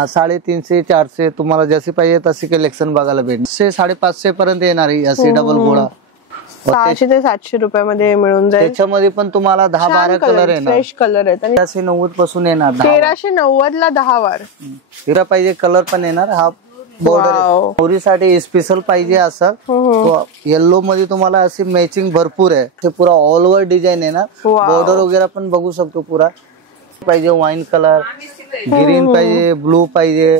350 400 तुम्हाला जशी पाहिजे तशी कलेक्शन बघायला भेटेल. 550 पर्यंत येणार अशी डबल गोळा. 600 ते 700 रुपयामध्ये मिळून जाईल. त्याच्यामध्ये पण तुम्हाला 10-12 कलर येणार. फ्रेश कलर आहेत. 1390 पासून येणार. 1390 ला 10 वार. हिरा पाहिजे कलर पण येणार. हा बॉर्डर नवरीसाठी स्पेशल पाहिजे असं येलो मध्ये तुम्हाला अशी मॅचिंग भरपूर आहे. ते पुरा ऑल ओव्हर डिझाईन येणार. बॉर्डर वगैरे पण बघू शकतो. पुरा पाहिजे वाईन कलर, ग्रीन पाहिजे, ब्लू पाहिजे,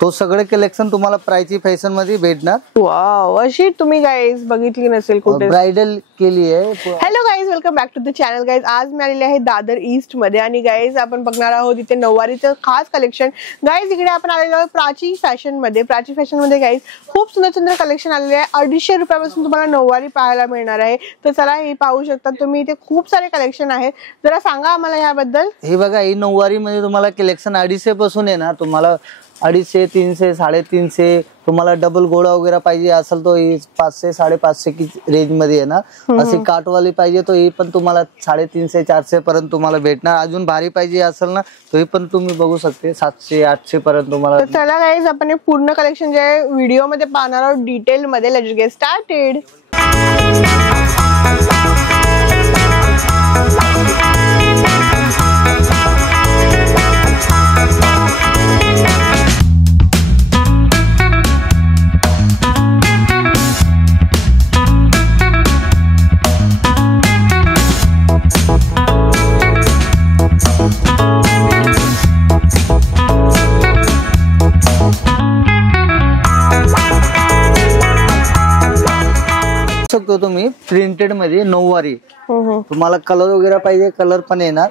तो सगळे कलेक्शन तुम्हाला प्राइची फॅशन मध्ये भेटणार. वाव, अशी तुम्ही गाईज बघितली नसेल कुठे. ब्राइडल केली आहे. Hello guys, welcome back to the channel. Guys आज मी आलेले आहे दादर ईस्ट मध्ये आणि गाईज आपण बघणार आहोत इथे नऊवारीचं खास कलेक्शन. गाईज इकडे आपण आलेलो आहोत प्राची फॅशन मध्ये. प्राची फॅशन मध्ये गाईज खूप सुंदर सुंदर कलेक्शन आलेले आहे. 250 रुपयापासून तुम्हाला नऊवारी पाहायला मिळणार आहे. तर चला हे पाहू शकता तुम्ही, इथे खूप सारे कलेक्शन आहेत. जरा सांगा आम्हाला याबद्दल. हे बघा, ही नऊवारी मध्ये तुम्हाला कलेक्शन 250 पासून येणार. तुम्हाला 250, 300, 350 तुम्हाला डबल गोळा वगैरे पाहिजे असेल तो 500, 550 की रेंज मध्ये येणार. अशी काटवाली पाहिजे तो ही पण तुम्हाला 350, 400 पर्यंत तुम्हाला भेटणार. अजून भारी पाहिजे असेल ना तो पण तुम्ही बघू शकते 700, 800 पर्यंत तुम्हाला. चला गाईज आपण हे पूर्ण कलेक्शन जे व्हिडिओ मध्ये पाहणार आहोत डिटेल मध्ये. Let's get started. शकतो तुम्ही प्रिंटेड मध्ये नऊवारी. तुम्हाला कलर वगैरे पाहिजे कलर पण येणार.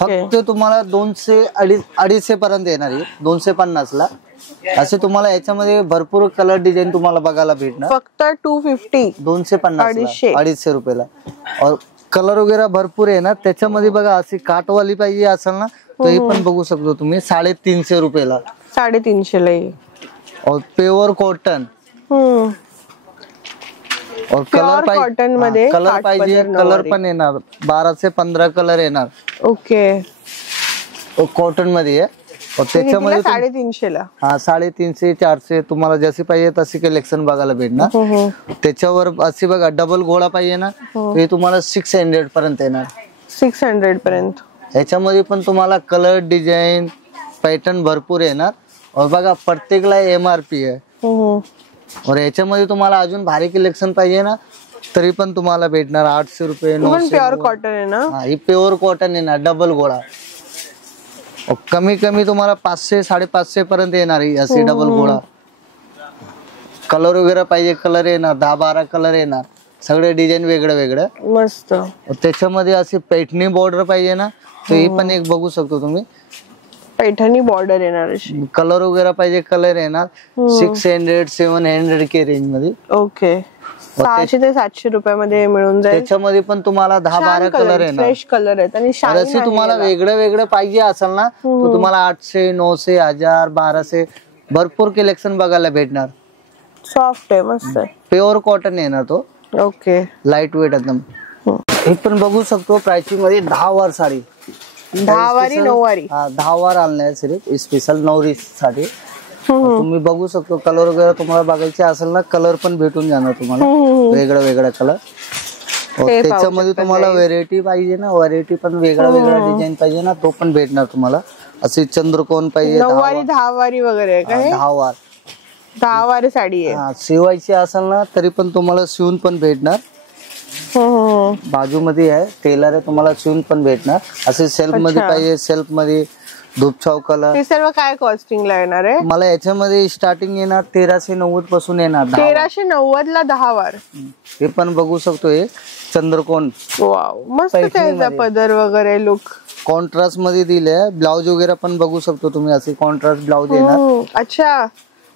फक्त तुम्हाला 200, 250 पर्यंत येणार. 250 ला असे तुम्हाला याच्यामध्ये भरपूर कलर डिझाईन तुम्हाला बघायला भेटणार. फक्त 250, 250, 250 रुपयाला. और कलर वगैरे भरपूर येणार. त्याच्यामध्ये बघा अशी काटवाली पाहिजे असेल ना तर हे पण बघू शकतो तुम्ही 350 रुपयाला. 350 ला. और प्युअर कॉटन. और कलर कॉटन मध्ये कलर पाहिजे कलर पण येणार. 12 से 15 कलर येणार. ओके. कॉटन मध्ये आहे. और त्याच्यामध्ये 350 ला. 350, 400 तुम्हाला जशी पाहिजे तशी कलेक्शन बघायला भेटणार. त्याच्यावर अशी बघा डबल गोळा पाहिजे ना ते तुम्हाला 600 पर्यंत येणार. 600 पर्यंत. ह्याच्यामध्ये पण तुम्हाला कलर डिझाईन पॅटर्न भरपूर येणार. और बघा प्रत्येकला MRP आहे. और याच्यामध्ये तुम्हाला अजून भारी कलेक्शन पाहिजे ना तरी पण तुम्हाला भेटणार 800 रुपये. प्युअर कॉटन आहे ना. ही प्युअर कॉटन येणार डबल गोळा. कमी कमी तुम्हाला 500, 550 पर्यंत येणार अशी डबल गोळा. कलर वगैरे पाहिजे कलर येणार. 10-12 कलर येणार. सगळे डिझाईन वेगळे वेगळे मस्त. त्याच्यामध्ये अशी पैठणी बॉर्डर पाहिजे ना तर ही पण एक बघू शकतो तुम्ही. पैठणी बॉर्डर येणार. कलर वगैरे पाहिजे कलर येणार. 600, 700 के रेंज मध्ये. ओके. 600 ते 700 रुपयामध्ये मिळून जाईल. त्याच्यामध्ये पण तुम्हाला 10-12 कलर येणार. फ्रेश कलर आहेत आणि असे तुम्हाला वेगळे वेगळे पाहिजे असेल ना तर तुम्हाला 800, 900, 1000, 1200 भरपूर कलेक्शन बघायला भेटणार. सॉफ्ट आहे मस्त. प्युअर कॉटन येणार तो. ओके. लाईट वेट एकदम. हे पण बघू शकतो प्राइसिंग मध्ये 10 वार साडी. 10 वारी नऊवारी. 10 वार आणलाय सिर्फ स्पेशल नवरी साठी. तुम्ही बघू शकतो कलर वगैरे तुम्हाला बघायचे असेल ना कलर पण भेटून जाणार तुम्हाला वेगळा वेगळा कलर. त्याच्यामध्ये तुम्हाला व्हेरायटी पाहिजे ना व्हेरायटी पण वेगळा वेगळा डिझाईन पाहिजे ना तो पण भेटणार तुम्हाला. अशी चंद्रकोन पाहिजे. नऊवारी 10 वारी वगैरे काय. 10 वार 10 वारी साडी आहे. शिवायची असेल ना तरी पण तुम्हाला शिवून पण भेटणार. बाजूमध्ये आहे टेलर आहे तुम्हाला शिवून पण भेटणार. असे सेल्फ मध्ये पाहिजे सेल्फ मध्ये धूपछाव कलर. हे सर्व काय कॉस्टिंग ला येणार आहे. मला याच्यामध्ये स्टार्टिंग येणार 1390 पासून येणार. 1390 ला 10 वार. हे पण बघू शकतो हे चंद्रकोन. वाव मस्त. त्याचा पदर वगैरे लुक कॉन्ट्रास्ट मध्ये दिले. ब्लाउज वगैरे पण बघू शकतो तुम्ही. असे कॉन्ट्रास्ट ब्लाउज येणार. अच्छा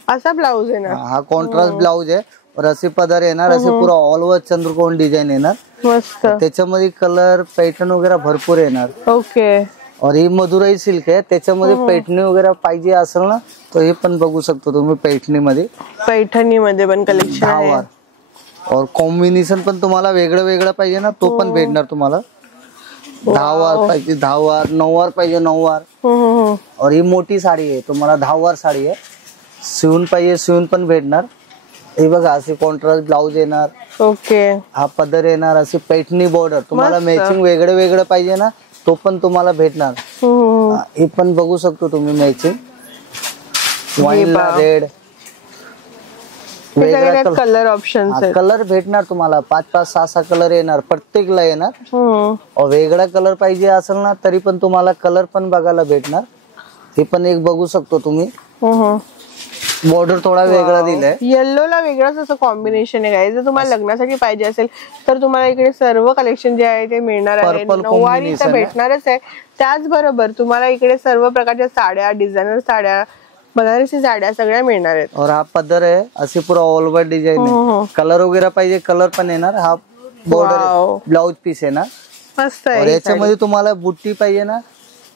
असा ब्लाउज येणार. हा कॉन्ट्रास्ट ब्लाउज आहे. और असे पदर येणार. असे पुरा ऑल ओव्हर चंद्रकोन डिझाईन येणार. मस्त. त्याच्यामध्ये कलर पॅटर्न वगैरे भरपूर येणार. ओके. और ही मधुराई सिल्क आहे. त्याच्यामध्ये पैठणी वगैरे पाहिजे असेल ना तर हे पण बघू शकतो तुम्ही पैठणी मध्ये. पैठणी मध्ये पण कलेक्शन आहे. और कॉम्बिनेशन पण तुम्हाला वेगळं वेगळं पाहिजे ना तो पण भेटणार तुम्हाला. 10 वार पाहिजे 10 वार. 9 वार पाहिजे 9 वार. और ही मोठी साडी आहे, तुम्हाला 10 वार साडी आहे. शिवून पाहिजे शिवून पण भेटणार. हे बघा असे कॉन्ट्रास्ट ब्लाउज येणार. ओके. हा पदर येणार, अशी पैठणी बॉर्डर. तुम्हाला मॅचिंग वेगळं वेगळं पाहिजे ना, तो पण तुम्हाला भेटणार. हे पण बघू शकतो तुम्ही मॅचिंग. वाईनला रेड वेगळा कलर ऑप्शन कलर भेटणार तुम्हाला. 5-5, 6-6 कलर येणार, प्रत्येकला येणार. वेगळा कलर पाहिजे असेल ना तरी पण तुम्हाला कलर पण बघायला भेटणार. हे पण एक बघू शकतो तुम्ही. बॉर्डर थोडा वेगळा दिलाय. येल्लो ला वेगळाच असं कॉम्बिनेशन आहे गाइस. जर तुम्हाला लग्नासाठी पाहिजे असेल तर तुम्हाला इकडे सर्व कलेक्शन जे आहे ते मिळणार आहे. नऊवारी तर भेटणारच आहे. त्याचबरोबर तुम्हाला इकडे सर्व प्रकारच्या साड्या, डिझायनर साड्या, बनारसी साड्या सगळ्या मिळणार आहेत. और हा पदर आहे, अशी पुरा ऑल ओव्हर डिझाईन आहे. कलर वगैरे पाहिजे कलर पण येणार. हा बॉर्डर ब्लाउज पीस आहे ना, मस्त आहे. याच्यामध्ये तुम्हाला बुट्टी पाहिजे ना,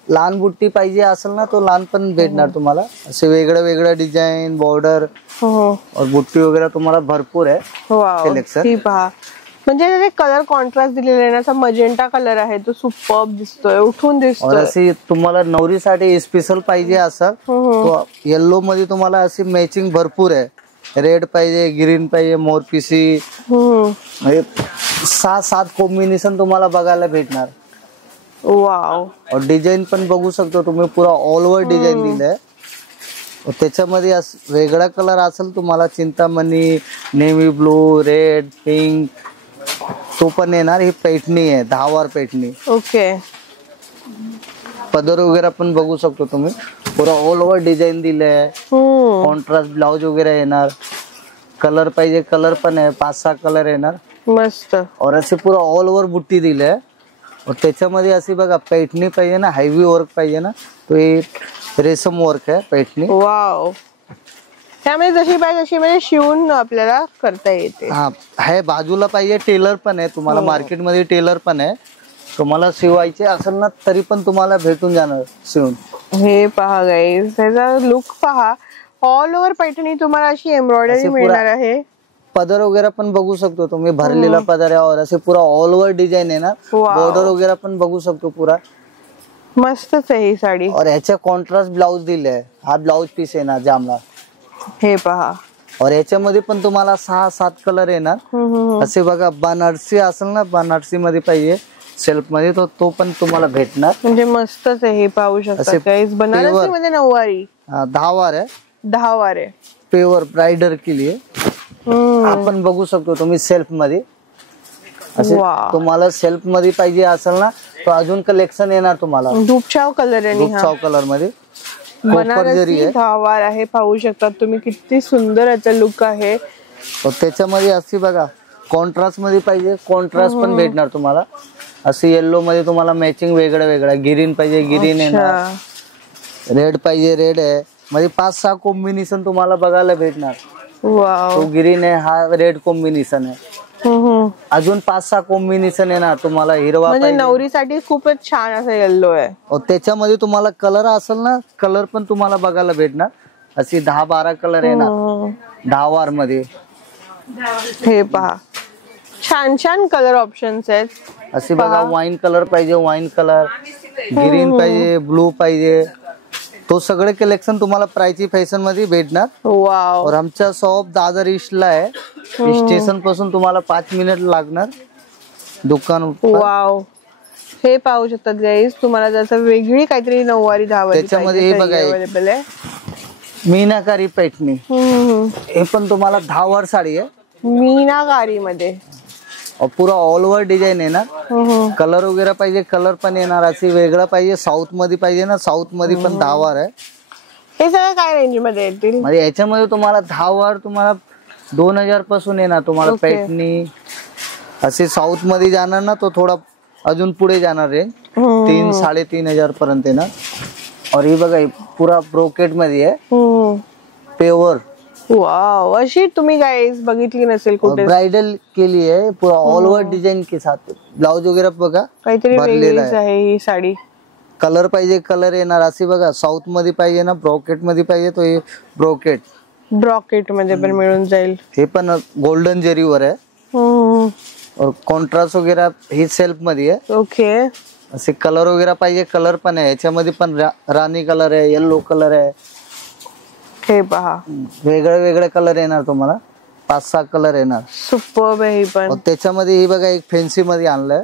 लहान बुट्टी पाहिजे असेल ना तो लहान पण भेटणार तुम्हाला. असे वेगळं वेगळं डिझाईन बॉर्डर और बुट्टी वगैरे तुम्हाला भरपूर आहे कलेक्शन. पहा म्हणजे कलर कॉन्ट्रास्ट दिलेला आहे ना, मजेंटा कलर आहे तो सुपर्ब दिसतोय, उठून दिसतोय. अशी तुम्हाला नवरीसाठी स्पेशल पाहिजे असेल तो येल्लो मध्ये तुम्हाला अशी मॅचिंग भरपूर आहे. रेड पाहिजे, ग्रीन पाहिजे, मोरपिसी, 6-7 कॉम्बिनेशन तुम्हाला बघायला भेटणार. वाव. और डिझाईन पण बघू शकतो तुम्ही, पुरा ऑल ओव्हर डिझाईन दिलंय. त्याच्यामध्ये वेगळा कलर असेल तुम्हाला, Chintamani, navy blue, red, pink, तो पण येणार. ही पैठणी आहे, 10 वार पैठणी. ओके. पदर वगैरे पण बघू शकतो तुम्ही, पुरा ऑल ओव्हर डिझाईन दिलंय. कॉन्ट्रास्ट ब्लाउज वगैरे येणार. कलर पाहिजे कलर पण आहे, 5-6 कलर येणार. मस्त. और असे पुरा ऑल ओव्हर बुट्टी दिलंय. और त्याच्यामध्ये अशी बघा पैठणी पाहिजे ना, हेवी वर्क पाहिजे ना, तो हे रेशम वर्क आहे पैठणी. वाव. त्यामध्ये जशी पाहिजे तशी म्हणजे शिवून आपल्याला करता येते. हा हे बाजूला पाहिजे टेलर पण आहे तुम्हाला. मार्केटमध्ये टेलर पण आहे. तुम्हाला शिवायचे असेल ना तरी पण तुम्हाला भेटून जाणार शिवून. हे पहा गाईस, त्याचा लुक पहा. ऑल ओव्हर पैठणी तुम्हाला अशी एम्ब्रॉयडरी मिळणार आहे. पदर वगैरे पण बघू शकतो तुम्ही, भरलेला पदर आहे. और असे पुरा ऑल ओव्हर डिझाईन आहे ना, बॉर्डर वगैरे पण बघू शकतो पुरा. मस्तच आहे ही साडी. और ह्याच्या कॉन्ट्रास्ट ब्लाउज दिले. हा ब्लाउज पीस आहे ना जामला. हे पहा. और याच्यामध्ये पण तुम्हाला 6-7 कलर येणार. असे बघा बनारसी असेल ना, बनारसी मध्ये पाहिजे सेल्फ मध्ये तो पण तुम्हाला भेटणार. म्हणजे मस्तच आहे. हे पाहू शकता गाइस, बनारसी मध्ये नऊवारी. 10 वार आहे. 10 वार आहे. पेवर ब्राइडर के लिए आपण बघू शकतो तुम्ही सेल्फ मध्ये. असे तुम्हाला सेल्फ मध्ये पाहिजे असेल ना तो अजून कलेक्शन येणार तुम्हाला. धूपछाव कलर आहे. धूपछाव कलर मध्ये बनारसी 10 वार आहे. पाहू शकता तुम्ही किती सुंदर याचा लुक आहे. त्याच्यामध्ये अशी बघा कॉन्ट्रास्ट मध्ये पाहिजे, कॉन्ट्रास्ट पण भेटणार तुम्हाला. अशी येल्लो मध्ये तुम्हाला मॅचिंग वेगळं वेगळं. ग्रीन पाहिजे ग्रीन येणार, रेड पाहिजे रेड आहे. मध्ये 5-6 कॉम्बिनेशन तुम्हाला बघायला भेटणार. वाव. तो ग्रीन आहे, हा रेड कॉम्बिनेशन आहे. अजून 5-6 कॉम्बिनेशन येणार तुम्हाला. हिरवा म्हणजे नवरीसाठी खूपच छान असं येल्लो आहे. त्याच्यामध्ये तुम्हाला कलर असेल ना, कलर पण तुम्हाला बघायला भेटणार. अशी 10-12 कलर येणार 10 वार मध्ये. हे पहा छान छान कलर ऑप्शन्स आहेत. अशी बघा वाईन कलर पाहिजे, वाईन कलर, ग्रीन पाहिजे, ब्लू पाहिजे, तो सगळे कलेक्शन तुम्हाला प्राची फॅशन मध्ये भेटणार. वाव. और आमचा शॉप दादर ईस्टला आहे. स्टेशन पासून तुम्हाला 5 मिनिट लागणार दुकान. वाव. हे पाहू शकतात गाईस, तुम्हाला जसं वेगळी काहीतरी नऊवारी 10 वारी त्याच्यामध्ये हे बघा अवेलेबल आहे. मीनाकारी पैठणी. हे पण तुम्हाला 10 वार साडी आहे. मीनाकारी मध्ये पुरा ऑल ओव्हर डिझाईन आहे ना. कलर वगैरे पाहिजे कलर पण येणार. अशी वेगळं पाहिजे साऊथ मध्ये पाहिजे ना, साऊथ मध्ये पण 10 वार आहे. हे सगळं काय रेंज मध्ये येतील? म्हणजे याच्यामध्ये तुम्हाला 10 वार तुम्हाला 2000 पासून येणार तुम्हाला पैठणी. असे साऊथ मध्ये जाणार ना तो थोडा अजून पुढे जाणार रेंज. 3-3.5 पर्यंत येणार. और ही बघा पुरा ब्रोकेट मध्ये आहे, पेवर. वाव. अशी तुम्ही गाइस बघितली नसेल कुठे. ब्राइडल के लिए पूरा ऑल ओव्हर डिझाईन के साथ. ब्लाउज वगैरे बघा काहीतरी वेगळीच आहे ही साडी. कलर पाहिजे कलर येणार. अशी बघा साऊथ मध्ये पाहिजे ना, ब्रोकेट मध्ये पाहिजे तो हे ब्रोकेट. ब्रॉकेट मध्ये पण मिळून जाईल. हे पण गोल्डन जरीवर आहे. और कॉन्ट्रास्ट वगैरे ही सेल्फ मध्ये आहे. ओके. असे कलर वगैरे पाहिजे, कलर पण आहे याच्यामध्ये पण राणी कलर आहे, येल्लो कलर आहे, हे पहा वेगळे वेगळे कलर येणार तुम्हाला, 5-6 कलर येणार. सुपर्ब आहे ही पण. त्याच्यामध्ये ही बघा एक फॅन्सी मध्ये आणलंय,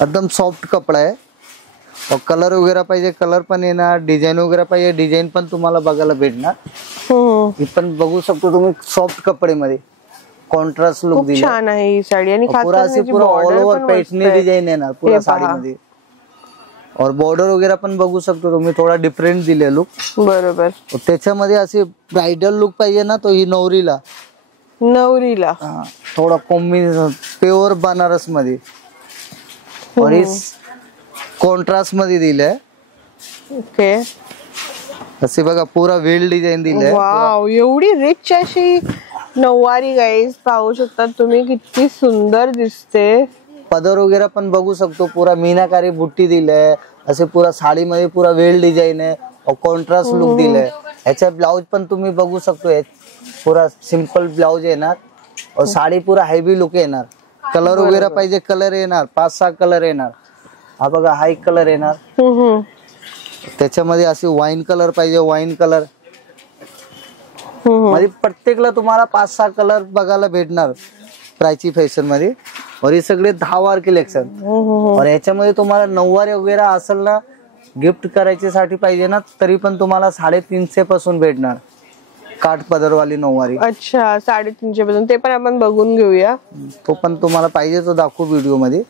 एकदम सॉफ्ट कपडा आहे. कलर वगैरे पाहिजे, कलर पण येणार, डिझाईन वगैरे पाहिजे, डिझाईन पण तुम्हाला बघायला भेटणार. ही पण बघू शकतो तुम्ही, सॉफ्ट कपडे मध्ये कॉन्ट्रास्ट लुक दिला. छान आहे ही साडी आणि खास पूरा करून असे याची पूरा ऑल border ओव्हर पण पैठणी मस्त आहे. डिझाईन येणार पूरा साडीमध्ये. और बॉर्डर वगैरे पण बघू शकतो तुम्ही, थोडा डिफरंट दिले लुक. बरोबर. त्याच्यामध्ये असे ब्राइडल लुक पाहिजे ना, तो ही नवरीला थोडा कॉम्बिनेशन प्युअर बनारस मध्ये और इस कॉन्ट्रास्ट मध्ये दिलंय. ओके. असे बघा पूरा वेल डिझाईन दिलंय. वाव, एवढी रिच अशी नऊवारी गाईज पाहू शकता तुम्ही, किती सुंदर दिसते. पदर वगैरे पण बघू शकतो, पुरा मीनाकारी बुट्टी दिलंय, असे पुरा साडीमध्ये पुरा वेल डिझाईन आहे और कॉन्ट्रास्ट लुक दिलंय. ह्याचा ब्लाउज पण तुम्ही बघू शकतो, पुरा सिंपल ब्लाउज येणार और साडी पुरा हेवी लुक येणार. कलर वगैरे पाहिजे, कलर येणार, 5-6 कलर येणार. हा बघा हा एक कलर येणार, त्याच्यामध्ये असे वाईन कलर पाहिजे, वाईन कलर मध्ये प्रत्येकला तुम्हाला 5-6 कलर बघायला भेटणार प्राची फॅशन मध्ये. और हे सगळे 10 वार कलेक्शन. और याच्यामध्ये तुम्हाला नऊवारी वगैरे असेल ना, गिफ्ट करायच्यासाठी पाहिजे ना, तरी पण तुम्हाला 350 पासून भेटणार काठ पदरवाली नऊवारी. अच्छा, 350 पासून. ते पण आपण बघून घेऊया. तो पण तुम्हाला पाहिजे तो दाखवू व्हिडिओ मध्ये.